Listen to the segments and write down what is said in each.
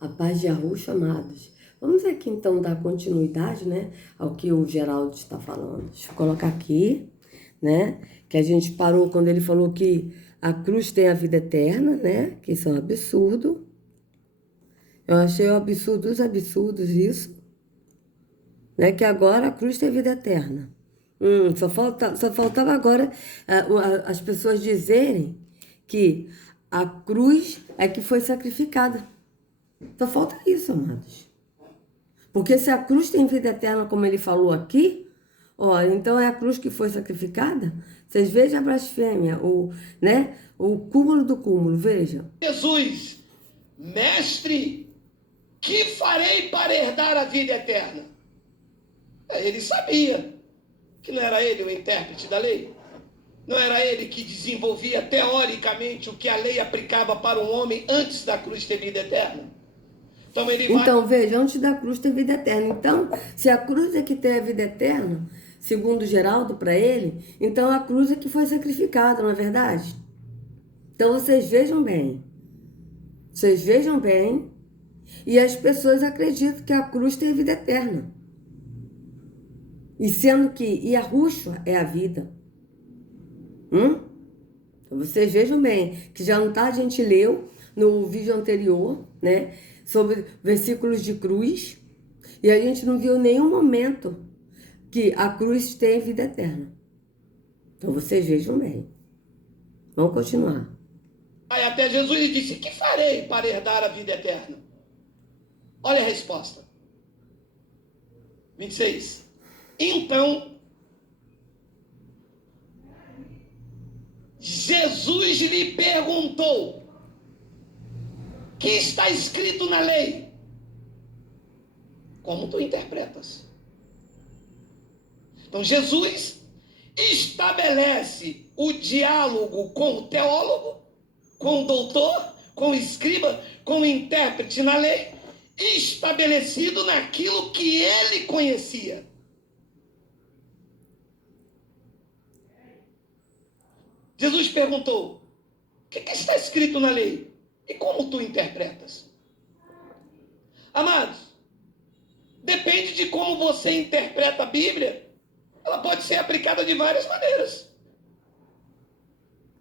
A paz de Yahushua, amados. Vamos aqui então dar continuidade, né, ao que o Geraldo está falando. Deixa eu colocar aqui, né, que a gente parou quando ele falou que a cruz tem a vida eterna, né, que isso é um absurdo. Eu achei um absurdo dos absurdos isso, né, que agora a cruz tem vida eterna. Só faltava agora as pessoas dizerem que a cruz é que foi sacrificada. Só falta isso, amados. Porque se a cruz tem vida eterna, como ele falou aqui, ó, então é a cruz que foi sacrificada? Vocês vejam a blasfêmia, né, o cúmulo do cúmulo, vejam. Jesus, mestre, que farei para herdar a vida eterna? Ele sabia que não era ele o intérprete da lei. Não era ele que desenvolvia teoricamente o que a lei aplicava para um homem antes da cruz ter vida eterna. Então, veja, antes da cruz tem vida eterna. Então, se a cruz é que tem a vida eterna, segundo Geraldo para ele, então a cruz é que foi sacrificada, não é verdade? Então, vocês vejam bem. Vocês vejam bem. E as pessoas acreditam que a cruz tem vida eterna. E sendo que Yahushua é a vida. Então, vocês vejam bem, que já não tá, a gente leu no vídeo anterior, né? Sobre versículos de cruz, e a gente não viu em nenhum momento que a cruz tem vida eterna. Então vocês vejam bem. Vamos continuar. Aí até Jesus disse: que farei para herdar a vida eterna? Olha a resposta. 26. Então, Jesus lhe perguntou: que está escrito na lei? Como tu interpretas? Então Jesus estabelece o diálogo com o teólogo, com o doutor, com o escriba, com o intérprete na lei, estabelecido naquilo que ele conhecia. Jesus perguntou: o que está escrito na lei? E como tu interpretas? Amados, depende de como você interpreta a Bíblia. Ela pode ser aplicada de várias maneiras.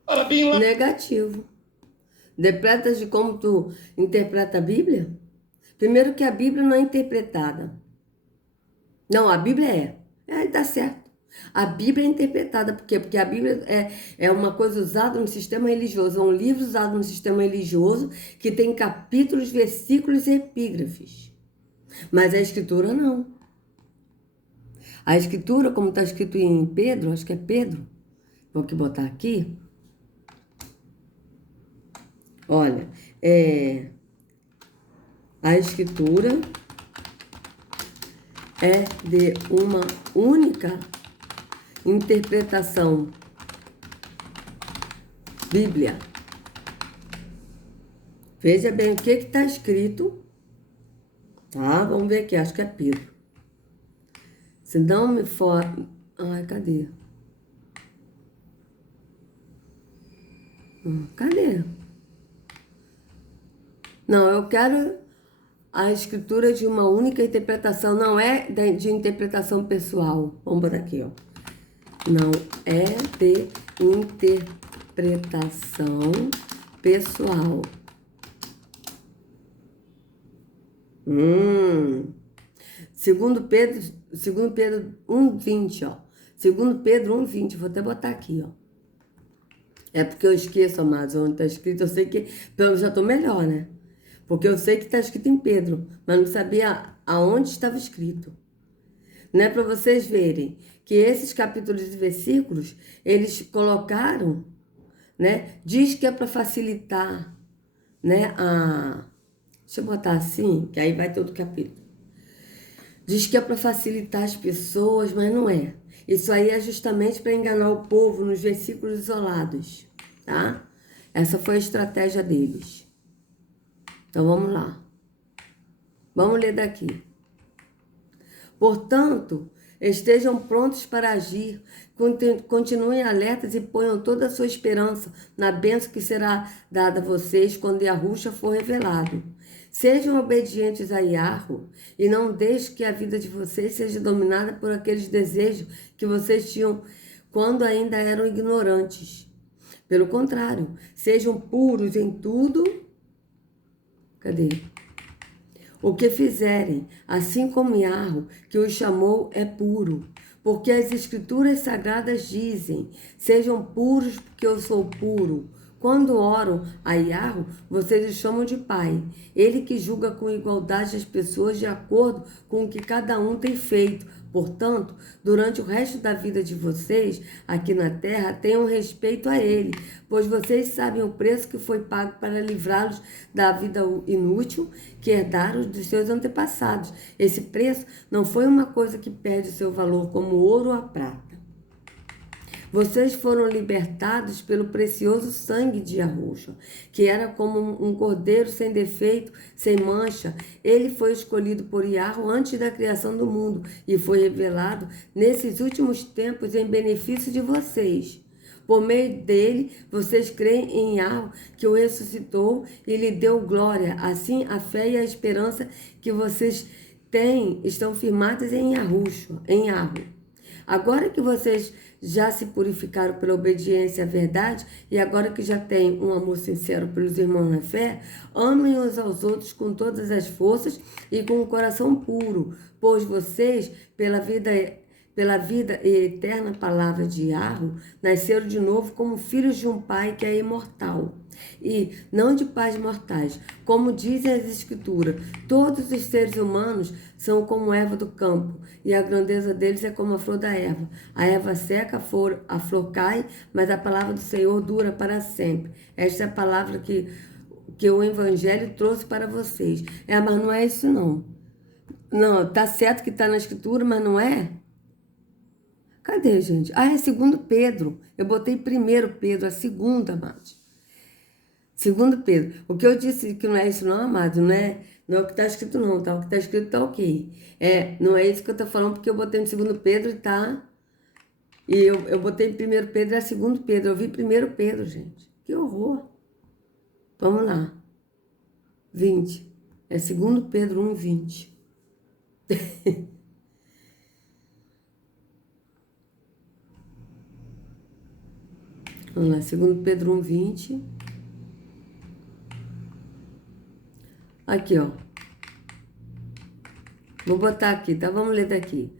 Ora, bem lá... Negativo. Depende de como tu interpreta a Bíblia? Primeiro que a Bíblia não é interpretada. Não, a Bíblia é. Aí tá certo. A Bíblia é interpretada, por quê? Porque a Bíblia é uma coisa usada no sistema religioso, é um livro usado no sistema religioso que tem capítulos, versículos e epígrafes. Mas a Escritura não. A Escritura, como está escrito em Pedro, acho que é Pedro, vou aqui botar aqui. Olha, a Escritura é de uma única interpretação. Bíblia. Veja bem o que está escrito. Tá? Vamos ver aqui, acho que é Pedro. Se não me for... Ai, cadê? Cadê? Não, eu quero a escritura de uma única interpretação. Não é de interpretação pessoal. Vamos botar aqui, ó. Não é de interpretação pessoal. Segundo Pedro 1:20, ó. Segundo Pedro 1:20, vou até botar aqui, ó. É porque eu esqueço, amados, onde está escrito. Eu sei que, eu já estou melhor, né? Porque eu sei que está escrito em Pedro, mas não sabia aonde estava escrito. Né? Para vocês verem que esses capítulos e versículos, eles colocaram, né? Diz que é para facilitar, né? Deixa eu botar assim, que aí vai todo capítulo. Diz que é para facilitar as pessoas, mas não é. Isso aí é justamente para enganar o povo nos versículos isolados, tá? Essa foi a estratégia deles. Então vamos lá. Vamos ler daqui. Portanto, Estejam prontos para agir, continuem alertas e ponham toda a sua esperança na bênção que será dada a vocês quando Yahushua for revelado. Sejam obedientes a Yahweh e não deixem que a vida de vocês seja dominada por aqueles desejos que vocês tinham quando ainda eram ignorantes. Pelo contrário, sejam puros em tudo. Cadê? O que fizerem, assim como Yahweh, que os chamou, é puro. Porque as escrituras sagradas dizem, sejam puros porque eu sou puro. Quando oram a Yahweh, vocês o chamam de Pai. Ele que julga com igualdade as pessoas de acordo com o que cada um tem feito. Portanto, durante o resto da vida de vocês, aqui na terra, tenham respeito a Ele, pois vocês sabem o preço que foi pago para livrá-los da vida inútil que herdaram dos seus antepassados. Esse preço não foi uma coisa que perde seu valor como ouro ou a prata. Vocês foram libertados pelo precioso sangue de Yahushua, que era como um cordeiro sem defeito, sem mancha. Ele foi escolhido por Yahweh antes da criação do mundo e foi revelado nesses últimos tempos em benefício de vocês. Por meio dele, vocês creem em Yahweh, que o ressuscitou e lhe deu glória. Assim, a fé e a esperança que vocês têm estão firmadas em Yahushua, em Yahweh. Agora que vocês já se purificaram pela obediência à verdade e agora que já têm um amor sincero pelos irmãos na fé, amem uns aos outros com todas as forças e com o coração puro, pois vocês, pela vida e eterna palavra de Yahweh, nasceram de novo como filhos de um Pai que é imortal, e não de pais mortais. Como dizem as Escrituras, todos os seres humanos são como erva do campo, e a grandeza deles é como a flor da erva. A erva seca, a flor cai, mas a palavra do Senhor dura para sempre. Esta é a palavra que o Evangelho trouxe para vocês. Mas não é isso não. Não, tá certo que está na Escritura, mas não é? Cadê, gente? É 2 Pedro. Eu botei 1 Pedro, a segunda, amados. 2 Pedro. O que eu disse que não é isso não, amado, não é o que está escrito não, tá? O que está escrito tá ok. Não é isso que eu estou falando, porque eu botei no 2 Pedro e tá... E eu botei em 1 Pedro, é 2 Pedro. Eu vi 1 Pedro, gente. Que horror. Vamos lá. 20. É 2 Pedro 1, 20. Vamos lá, 2 Pedro 1, 20. Aqui, ó. Vou botar aqui, tá? Vamos ler daqui.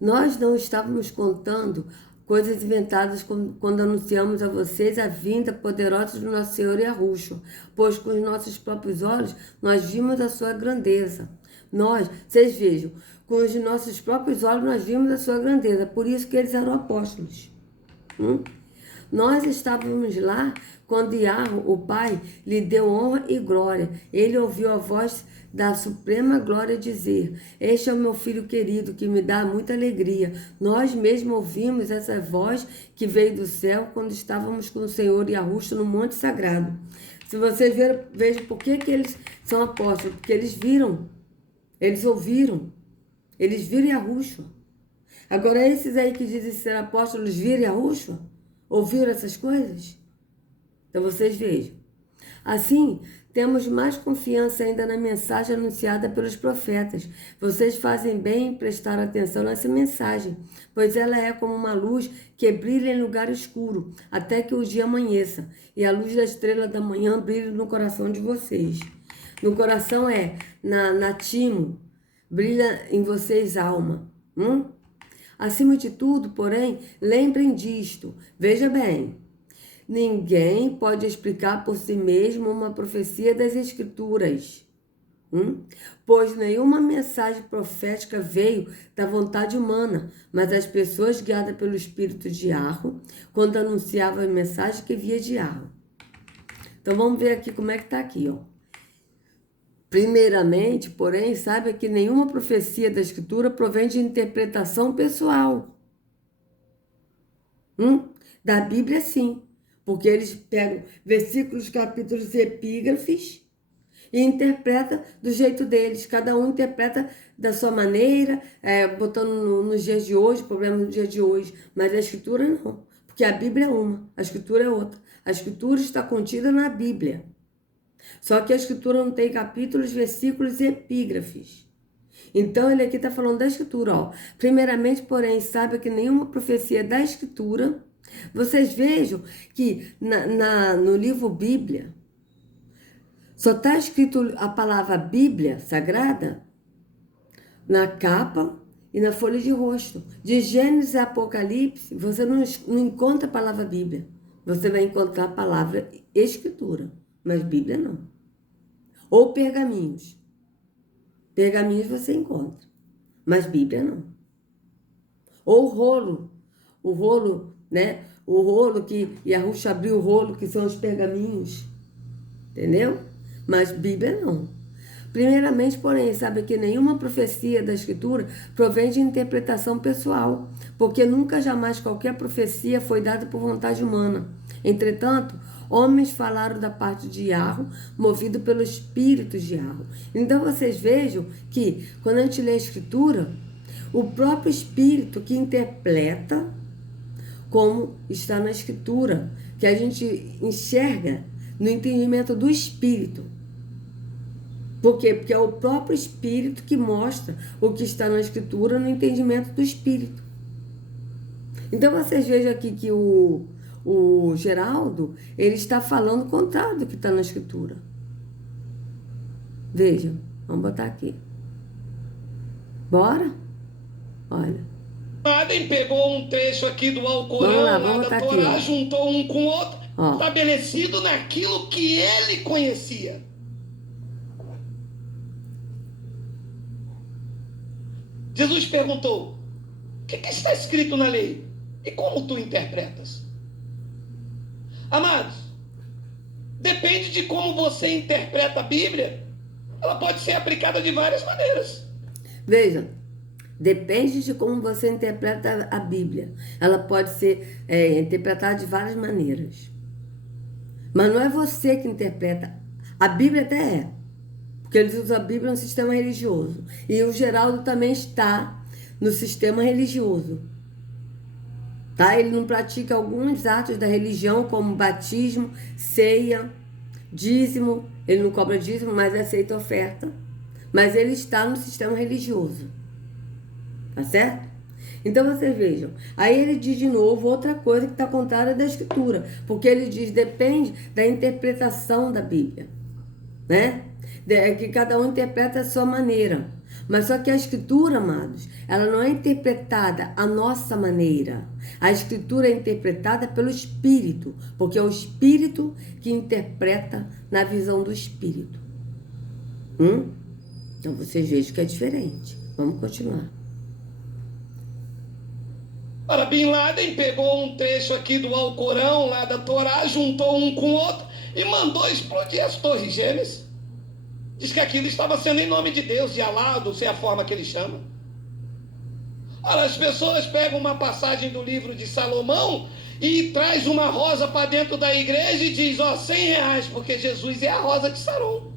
Nós não estávamos contando coisas inventadas quando anunciamos a vocês a vinda poderosa do nosso Senhor Yahushua, pois com os nossos próprios olhos nós vimos a sua grandeza. Vocês vejam, com os nossos próprios olhos nós vimos a sua grandeza, por isso que eles eram apóstolos. Nós estávamos lá quando Yahweh, o Pai, lhe deu honra e glória. Ele ouviu a voz da suprema glória dizer: este é o meu filho querido, que me dá muita alegria. Nós mesmos ouvimos essa voz que veio do céu quando estávamos com o Senhor Yahushua no Monte Sagrado. Se vocês vejam por que eles são apóstolos, porque eles viram, eles ouviram, eles viram Yahushua. Agora, esses aí que dizem ser apóstolos, viram Yahushua? Ouviram essas coisas? Então vocês vejam. Assim, temos mais confiança ainda na mensagem anunciada pelos profetas. Vocês fazem bem em prestar atenção nessa mensagem, pois ela é como uma luz que brilha em lugar escuro, até que o dia amanheça, e a luz da estrela da manhã brilha no coração de vocês. No coração na timo, brilha em vocês alma. Acima de tudo, porém, lembrem disto. Veja bem, ninguém pode explicar por si mesmo uma profecia das Escrituras, pois nenhuma mensagem profética veio da vontade humana, mas as pessoas guiadas pelo Espírito de Yahweh, quando anunciavam a mensagem que via de Yahweh. Então vamos ver aqui como é que está aqui, ó. Primeiramente, porém, saiba que nenhuma profecia da Escritura provém de interpretação pessoal. Da Bíblia, sim. Porque eles pegam versículos, capítulos e epígrafes e interpreta do jeito deles. Cada um interpreta da sua maneira, botando nos dias de hoje, problema no dia de hoje. Mas a Escritura não, porque a Bíblia é uma, a Escritura é outra. A Escritura está contida na Bíblia. Só que a Escritura não tem capítulos, versículos e epígrafes. Então, ele aqui está falando da Escritura, ó. Primeiramente, porém, saiba que nenhuma profecia da Escritura... Vocês vejam que no livro Bíblia, só está escrito a palavra Bíblia Sagrada na capa e na folha de rosto. De Gênesis a Apocalipse, você não encontra a palavra Bíblia. Você vai encontrar a palavra Escritura, mas Bíblia não. Ou pergaminhos. Pergaminhos você encontra, mas Bíblia não. Ou rolo. O rolo, né? O rolo que Yahushua abriu o rolo, que são os pergaminhos. Entendeu? Mas Bíblia não. Primeiramente, porém, sabe que nenhuma profecia da Escritura provém de interpretação pessoal, porque nunca jamais qualquer profecia foi dada por vontade humana. Entretanto, homens falaram da parte de Yahweh, movido pelo Espírito de Yahweh. Então, vocês vejam que, quando a gente lê a Escritura, o próprio Espírito que interpreta como está na Escritura, que a gente enxerga no entendimento do Espírito. Por quê? Porque é o próprio Espírito que mostra o que está na Escritura no entendimento do Espírito. Então, vocês vejam aqui que o Geraldo, ele está falando o contrário do que está na Escritura. Vejam, vamos botar aqui. Bora? Olha. Adem pegou um trecho aqui do Alcorão, lá da Torá, aqui, juntou um com o outro, estabelecido naquilo que ele conhecia. Jesus perguntou: o que está escrito na lei? E como tu interpretas? Amados, depende de como você interpreta a Bíblia, ela pode ser aplicada de várias maneiras. Veja, depende de como você interpreta a Bíblia. Ela pode ser interpretada de várias maneiras. Mas não é você que interpreta. A Bíblia até é. Porque eles usam a Bíblia no sistema religioso. E o Geraldo também está no sistema religioso. Tá? Ele não pratica alguns atos da religião, como batismo, ceia, dízimo. Ele não cobra dízimo, mas aceita oferta. Mas ele está no sistema religioso. Tá certo? Então vocês vejam. Aí ele diz de novo outra coisa que está contrária da Escritura. Porque ele diz, depende da interpretação da Bíblia. Né? Que cada um interpreta a sua maneira. Mas só que a Escritura, amados, ela não é interpretada à nossa maneira. A Escritura é interpretada pelo Espírito, porque é o Espírito que interpreta na visão do Espírito. Então vocês vejam que é diferente. Vamos continuar. Ora, Bin Laden pegou um trecho aqui do Alcorão, lá da Torá, juntou um com o outro e mandou explodir as torres gêmeas. Diz que aquilo estava sendo em nome de Deus, de Alá, não sei a forma que ele chama. Ora, as pessoas pegam uma passagem do livro de Salomão e traz uma rosa para dentro da igreja e diz, ó, R$100, porque Jesus é a rosa de Saron.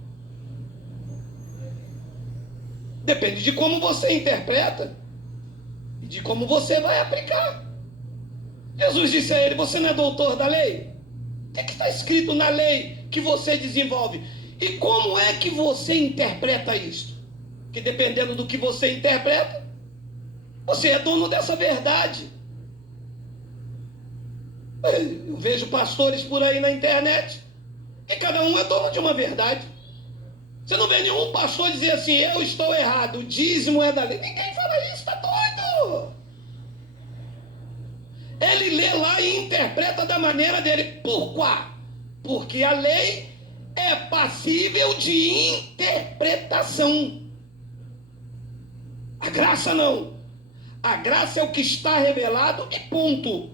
Depende de como você interpreta e de como você vai aplicar. Jesus disse a ele, você não é doutor da lei? O que está escrito na lei que você desenvolve? E como é que você interpreta isso? Que dependendo do que você interpreta, você é dono dessa verdade. Eu vejo pastores por aí na internet e cada um é dono de uma verdade. Você não vê nenhum pastor dizer assim, eu estou errado, o dízimo é da lei. Ninguém fala isso, tá doido? Ele lê lá e interpreta da maneira dele. Por quê? Porque a lei é passível de interpretação. A graça não. A graça é o que está revelado e ponto.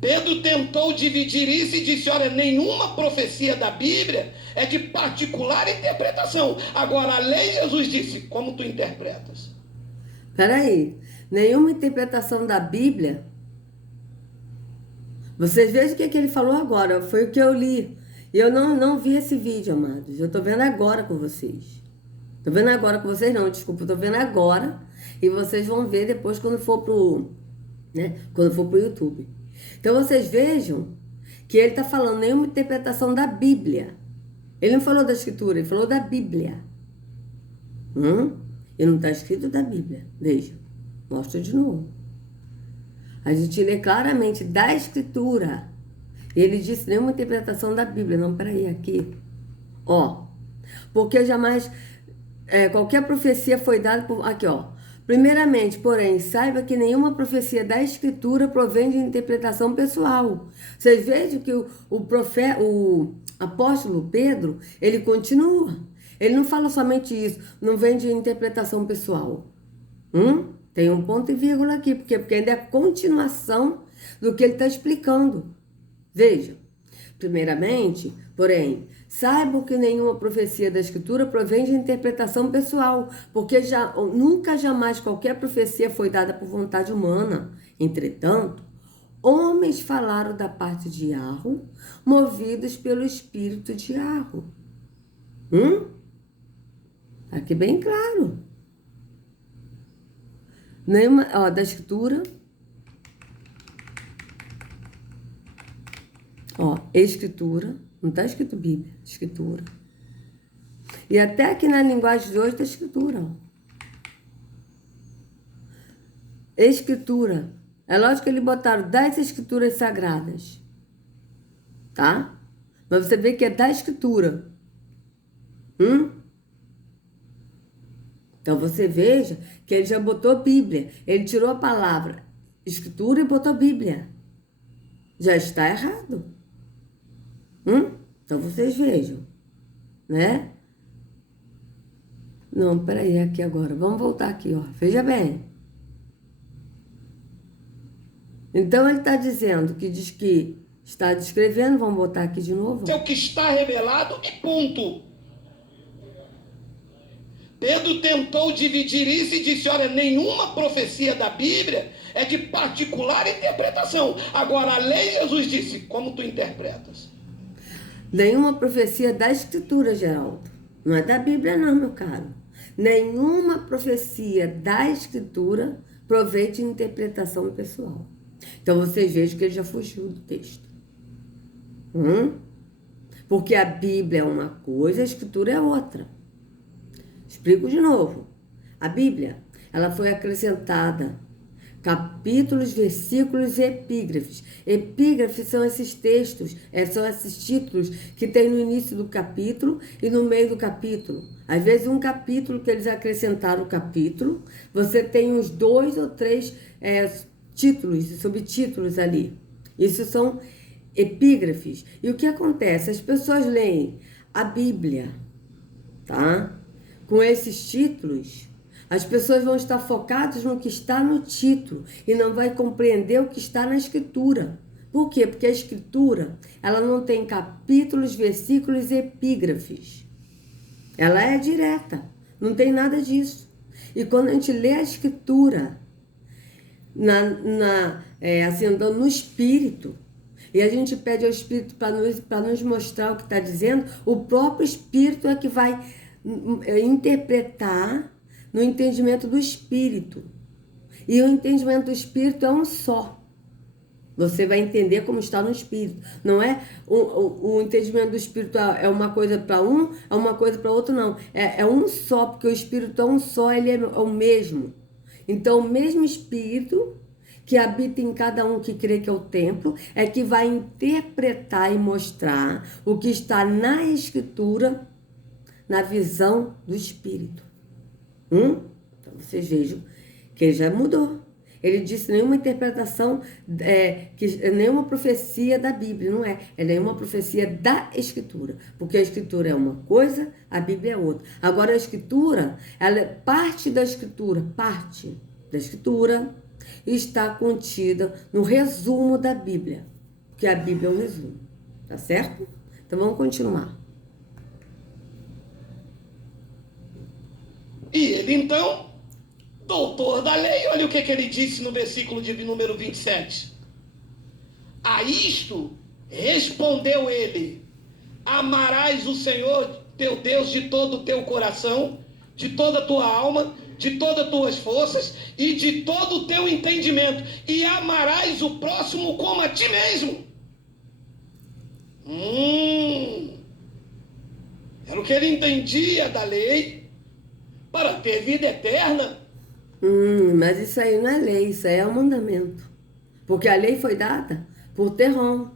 Pedro tentou dividir isso e disse, olha, nenhuma profecia da Bíblia é de particular interpretação. Agora, a lei, Jesus disse, como tu interpretas? Peraí, nenhuma interpretação da Bíblia. Vocês vejam o que ele falou agora, foi o que eu li. E eu não vi esse vídeo, amados. Eu tô vendo agora com vocês. Tô vendo agora com vocês, não, desculpa. Eu tô vendo agora. E vocês vão ver depois quando for quando for pro YouTube. Então vocês vejam que ele tá falando nenhuma interpretação da Bíblia. Ele não falou da Escritura, ele falou da Bíblia. E não está escrito da Bíblia. Veja, mostro de novo. A gente lê claramente da Escritura. Ele disse nenhuma interpretação da Bíblia. Não, peraí, aqui. Ó, porque jamais qualquer profecia foi dada por... Aqui, ó. Primeiramente, porém, saiba que nenhuma profecia da Escritura provém de interpretação pessoal. Vocês vejam que o apóstolo Pedro, ele continua. Ele não fala somente isso, não vem de interpretação pessoal. Tem um ponto e vírgula aqui, porque ainda é a continuação do que ele está explicando. Veja, primeiramente, porém, saibam que nenhuma profecia da Escritura provém de interpretação pessoal, porque nunca jamais qualquer profecia foi dada por vontade humana. Entretanto, homens falaram da parte de Yahweh, movidos pelo espírito de Yahweh. Aqui bem claro. Nenhuma, da Escritura. Escritura. Não está escrito Bíblia, Escritura. E até aqui na linguagem de hoje está Escritura. Escritura. É lógico que eles botaram 10 Escrituras sagradas. Tá? Mas você vê que é da Escritura. Então você veja que ele já botou Bíblia. Ele tirou a palavra Escritura e botou Bíblia. Já está errado. Então vocês vejam, né? Não, peraí, aqui agora. Vamos voltar aqui, ó. Veja bem. Então ele está dizendo que diz que está descrevendo, vamos botar aqui de novo. É o que está revelado e ponto. Pedro tentou dividir isso e disse, olha, nenhuma profecia da Bíblia é de particular interpretação. Agora, a lei, Jesus disse, como tu interpretas? Nenhuma profecia da Escritura, Geraldo. Não é da Bíblia não, meu caro. Nenhuma profecia da Escritura provém de interpretação pessoal. Então, vocês vejam que ele já fugiu do texto. Porque a Bíblia é uma coisa, a Escritura é outra. Explico de novo. A Bíblia, ela foi acrescentada capítulos, versículos e epígrafes. Epígrafes são esses textos, são esses títulos que tem no início do capítulo e no meio do capítulo. Às vezes um capítulo que eles acrescentaram o capítulo, você tem uns 2 ou 3 títulos e subtítulos ali. Isso são epígrafes. E o que acontece? As pessoas leem a Bíblia, tá? Com esses títulos, as pessoas vão estar focadas no que está no título e não vai compreender o que está na Escritura. Por quê? Porque a Escritura, ela não tem capítulos, versículos e epígrafes. Ela é direta, não tem nada disso. E quando a gente lê a Escritura, assim, andando no Espírito, e a gente pede ao Espírito para nos mostrar o que está dizendo, o próprio Espírito é que vai interpretar no entendimento do Espírito. E o entendimento do Espírito é um só. Você vai entender como está no Espírito. Não é o entendimento do Espírito é uma coisa para um, é uma coisa para outro, não. É um só, porque o Espírito é um só, ele é o mesmo. Então, o mesmo Espírito que habita em cada um que crê que é o templo, é que vai interpretar e mostrar o que está na Escritura, na visão do Espírito. Então, vocês vejam que ele já mudou. Ele disse nenhuma interpretação, nenhuma profecia da Bíblia, não é. É nenhuma profecia da Escritura. Porque a Escritura é uma coisa, a Bíblia é outra. Agora, a Escritura, ela é parte da Escritura está contida no resumo da Bíblia. Porque a Bíblia é um resumo. Tá certo? Então, vamos continuar. E ele, então, doutor da lei, olha o que ele disse no versículo de número 27. A isto respondeu ele: Amarás o Senhor teu Deus de todo o teu coração, de toda a tua alma, de todas as tuas forças e de todo o teu entendimento. E amarás o próximo como a ti mesmo. Era o que ele entendia da lei para ter vida eterna. Mas isso aí não é lei, isso aí é um mandamento. Porque a lei foi dada por Terron.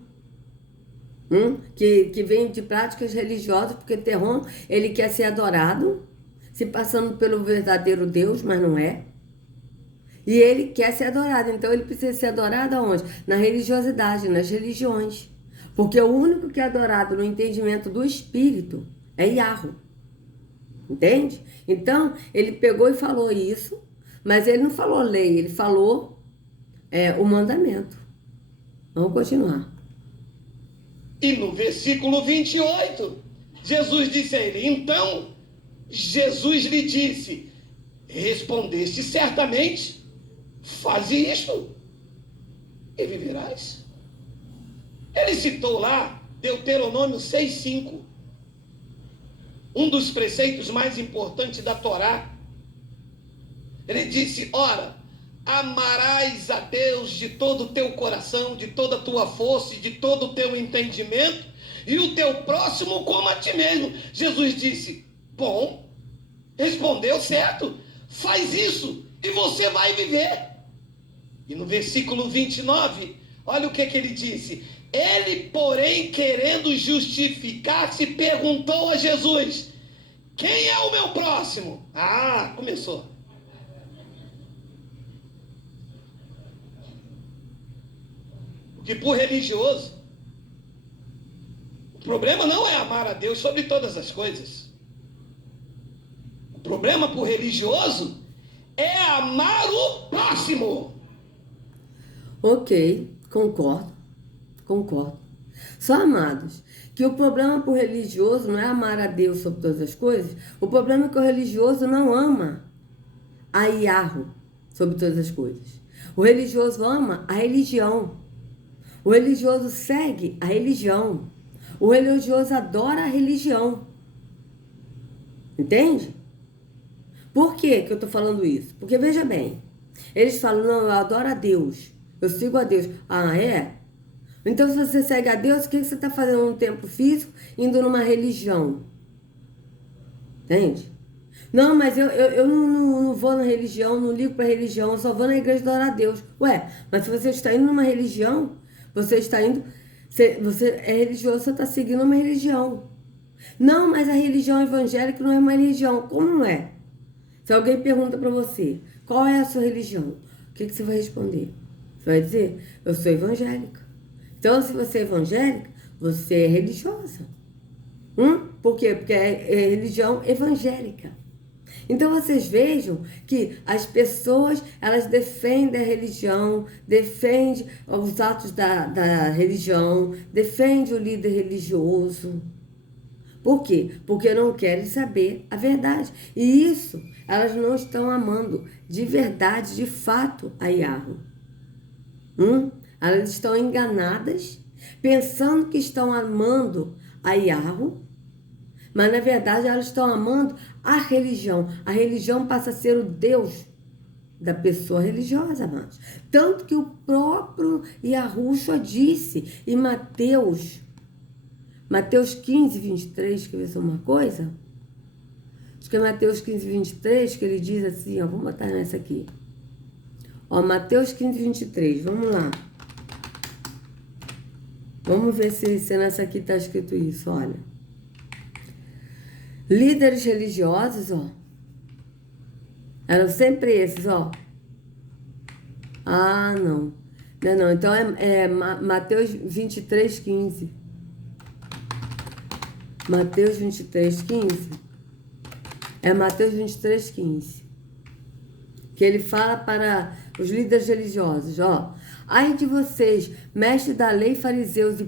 Que vem de práticas religiosas, porque Terron, ele quer ser adorado, se passando pelo verdadeiro Deus, mas não é. E ele quer ser adorado, então ele precisa ser adorado aonde? Na religiosidade, nas religiões. Porque o único que é adorado no entendimento do Espírito é Yahweh. Entende? Então, ele pegou e falou isso, mas ele não falou lei, ele falou o mandamento. Vamos continuar. E no versículo 28, Jesus disse a ele, então, Jesus lhe disse, respondeste certamente, faze isto e viverás. Ele citou lá Deuteronômio 6,5, um dos preceitos mais importantes da Torá. Ele disse, ora, amarás a Deus de todo o teu coração, de toda a tua força e de todo o teu entendimento, e o teu próximo como a ti mesmo. Jesus disse, bom, respondeu certo, faz isso e você vai viver. E no versículo 29, olha o que ele disse. Ele, porém, querendo justificar-se, perguntou a Jesus, quem é o meu próximo? Começou. Que por religioso, o problema não é amar a Deus sobre todas as coisas. O problema por religioso é amar o próximo. Ok, concordo. Só, amados, que o problema por religioso não é amar a Deus sobre todas as coisas. O problema é que o religioso não ama a Yahweh sobre todas as coisas. O religioso ama a religião. O religioso segue a religião. O religioso adora a religião. Entende? Por que eu estou falando isso? Porque, veja bem, eles falam, não, eu adoro a Deus. Eu sigo a Deus. É? Então, se você segue a Deus, o que você está fazendo no tempo físico, indo numa religião? Entende? Não, mas eu não vou na religião, não ligo para religião, eu só vou na igreja adorar a Deus. Ué, mas se você está indo numa religião, você está indo, você é religioso, você está seguindo uma religião. Não, mas a religião evangélica não é uma religião. Como não é? Se alguém pergunta para você, qual é a sua religião? O que você vai responder? Você vai dizer, eu sou evangélica. Então, se você é evangélica, você é religiosa. Por quê? Porque é religião evangélica. Então, vocês vejam que as pessoas, elas defendem a religião, defendem os atos da religião, defendem o líder religioso. Por quê? Porque não querem saber a verdade. E isso, elas não estão amando de verdade, de fato, a Yahweh. Elas estão enganadas, pensando que estão amando a Yahweh, mas na verdade elas estão amando a religião. A religião passa a ser o Deus da pessoa religiosa, amados. Tanto que o próprio Yahushua disse em Mateus 15, 23, quer ver só uma coisa? Acho que é Mateus 15, 23, que ele diz assim, vamos botar nessa aqui. Mateus 15, 23, vamos lá. Vamos ver se nessa aqui está escrito isso, olha. Líderes religiosos, eram sempre esses, não. Não. Então é Mateus 23, 15. Mateus 23, 15. É Mateus 23, 15. Que ele fala para os líderes religiosos, ai de vocês, mestres da lei, fariseus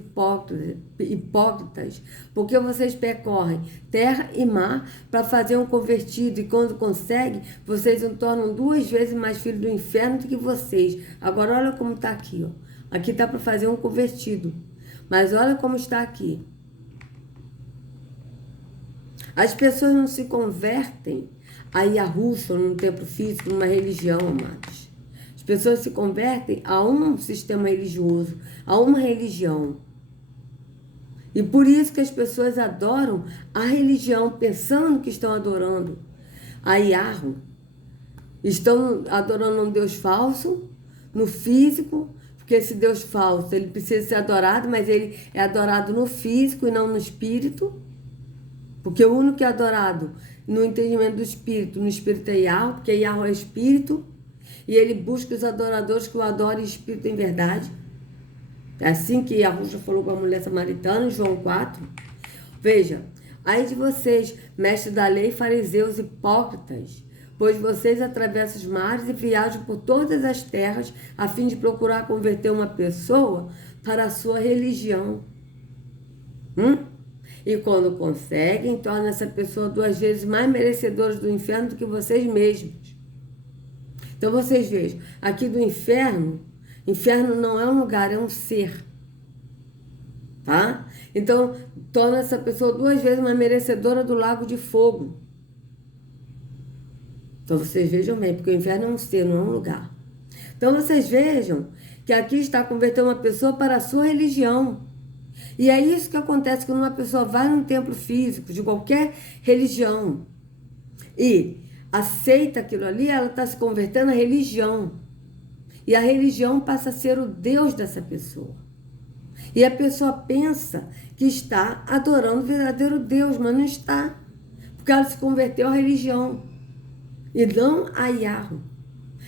hipócritas, porque vocês percorrem terra e mar para fazer um convertido, e quando conseguem, vocês o tornam 2 vezes mais filho do inferno do que vocês. Agora olha como está aqui, Aqui está para fazer um convertido, mas olha como está aqui. As pessoas não se convertem a Yahushua num templo físico, numa religião, amados. As pessoas se convertem a um sistema religioso, a uma religião. E por isso que as pessoas adoram a religião, pensando que estão adorando a Yahweh. Estão adorando um Deus falso, no físico, porque esse Deus falso, ele precisa ser adorado, mas ele é adorado no físico e não no espírito. Porque o único que é adorado no entendimento do espírito, no espírito é Yahweh, porque Yahweh é espírito, e ele busca os adoradores que o adorem em espírito em verdade. É assim que Yahushua falou com a mulher samaritana em João 4. Veja, ai de vocês, mestres da lei, fariseus hipócritas, pois vocês atravessam os mares e viajam por todas as terras a fim de procurar converter uma pessoa para a sua religião. E quando conseguem, tornam essa pessoa 2 vezes mais merecedora do inferno do que vocês mesmos. Então vocês vejam, aqui do inferno não é um lugar, é um ser. Tá? Então, torna essa pessoa 2 vezes mais merecedora do lago de fogo. Então vocês vejam bem, porque o inferno é um ser, não é um lugar. Então vocês vejam que aqui está convertendo uma pessoa para a sua religião. E é isso que acontece quando uma pessoa vai num templo físico, de qualquer religião, e aceita aquilo ali, ela está se convertendo à religião. E a religião passa a ser o Deus dessa pessoa. E a pessoa pensa que está adorando o verdadeiro Deus, mas não está. Porque ela se converteu à religião. E não a Yahweh.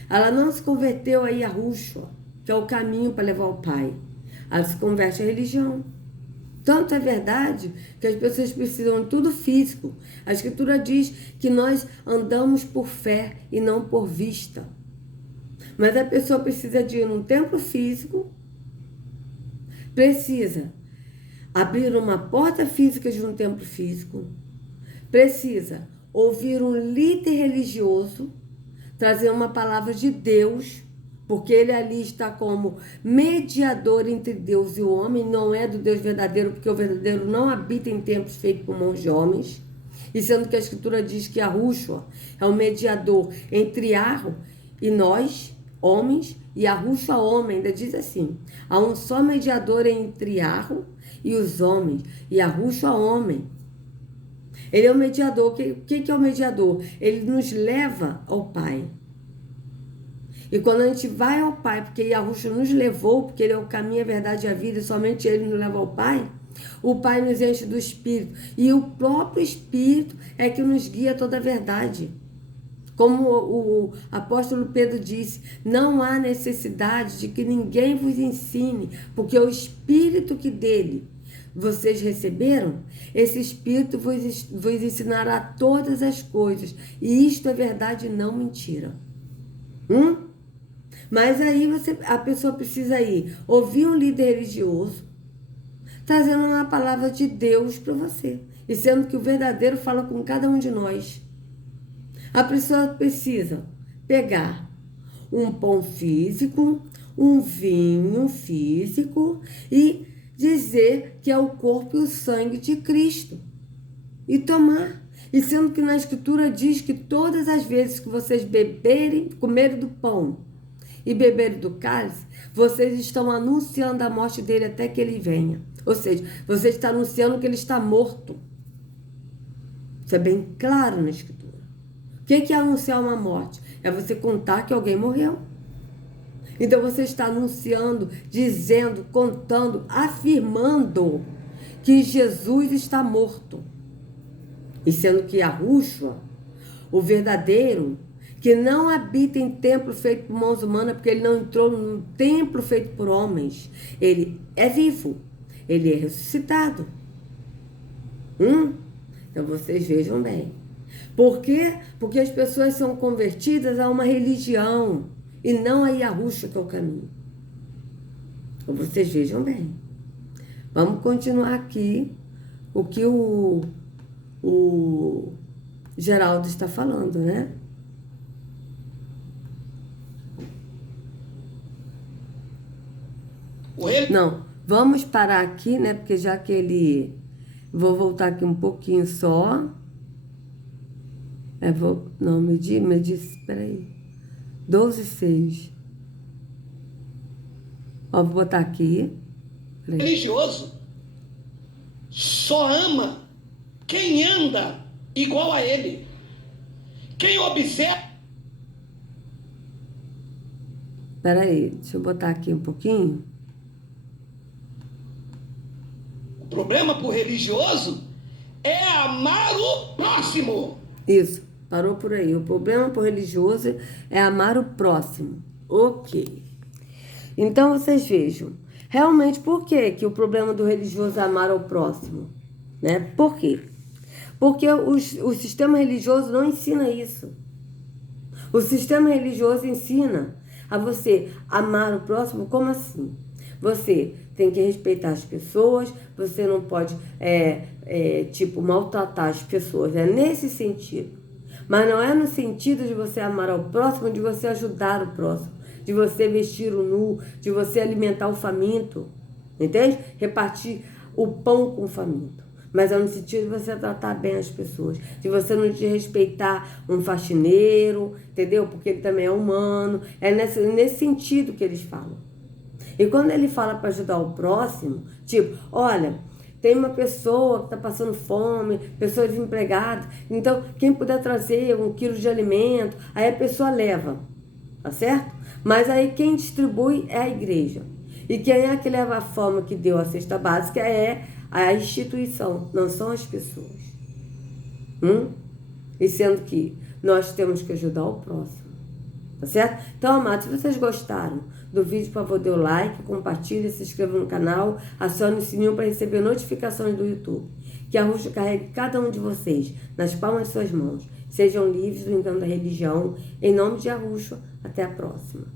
Ela não se converteu a Yahushua, que é o caminho para levar ao Pai. Ela se converte à religião. Tanto é verdade que as pessoas precisam de tudo físico. A Escritura diz que nós andamos por fé e não por vista. Mas a pessoa precisa de ir num templo físico, precisa abrir uma porta física de um templo físico, precisa ouvir um líder religioso, trazer uma palavra de Deus, porque ele ali está como mediador entre Deus e o homem, não é do Deus verdadeiro, porque o verdadeiro não habita em templos feitos por mãos de homens, e sendo que a Escritura diz que Yahushua é o mediador entre Yahweh e nós, homens, e Yahushua homem, ainda diz assim, há um só mediador entre Yahweh e os homens, e Yahushua homem. Ele é o mediador. O que é o mediador? Ele nos leva ao Pai. E quando a gente vai ao Pai, porque Yahushua nos levou, porque Ele é o caminho, a verdade e a vida, e somente Ele nos leva ao Pai, o Pai nos enche do Espírito. E o próprio Espírito é que nos guia a toda a verdade. Como o apóstolo Pedro disse, não há necessidade de que ninguém vos ensine, porque o Espírito que dele vocês receberam, esse Espírito vos ensinará todas as coisas. E isto é verdade e não mentira. Mas aí a pessoa precisa ir ouvir um líder religioso, trazendo uma palavra de Deus para você. E sendo que o verdadeiro fala com cada um de nós. A pessoa precisa pegar um pão físico, um vinho físico e dizer que é o corpo e o sangue de Cristo. E tomar. E sendo que na Escritura diz que todas as vezes que vocês comerem do pão e beberem do cálice, vocês estão anunciando a morte dele até que ele venha. Ou seja, você está anunciando que ele está morto. Isso é bem claro na Escritura. O que é anunciar uma morte? É você contar que alguém morreu. Então você está anunciando, dizendo, contando, afirmando que Jesus está morto. E sendo que Yahushua, o verdadeiro, que não habita em templo feito por mãos humanas, porque ele não entrou num templo feito por homens, ele é vivo, ele é ressuscitado. Então vocês vejam bem. Por quê? Porque as pessoas são convertidas a uma religião e não a Yahushua, que é o caminho. Então vocês vejam bem. Vamos continuar aqui o que o Geraldo está falando, né? Não, vamos parar aqui, né? Porque já que ele... Vou voltar aqui um pouquinho só. Não, medir, peraí. 12,6. Ó, vou botar aqui. Peraí. Religioso só ama quem anda igual a ele. Quem observa. Peraí, deixa eu botar aqui um pouquinho. O problema pro religioso é amar o próximo. Isso, parou por aí. O problema pro religioso é amar o próximo. Ok. Então vocês vejam, realmente por que o problema do religioso é amar o próximo? Né? Por quê? Porque o sistema religioso não ensina isso. O sistema religioso ensina a você amar o próximo como assim? Você tem que respeitar as pessoas, você não pode, maltratar as pessoas. É nesse sentido. Mas não é no sentido de você amar ao próximo, de você ajudar o próximo, de você vestir o nu, de você alimentar o faminto, entende? Repartir o pão com o faminto. Mas é no sentido de você tratar bem as pessoas, de você não desrespeitar um faxineiro, entendeu? Porque ele também é humano. É nesse sentido que eles falam. E quando ele fala para ajudar o próximo, tipo, olha, tem uma pessoa que está passando fome, pessoa desempregada, então quem puder trazer 1 quilo de alimento, aí a pessoa leva, tá certo? Mas aí quem distribui é a igreja. E quem é que leva a fome que deu a cesta básica é a instituição, não são as pessoas. E sendo que nós temos que ajudar o próximo, tá certo? Então, amados, se vocês gostaram do vídeo, por favor, dê o like, compartilhe, se inscreva no canal, acione o sininho para receber notificações do YouTube. Que a Ruxa carregue cada um de vocês nas palmas de suas mãos. Sejam livres do engano da religião. Em nome de Arruxo, até a próxima.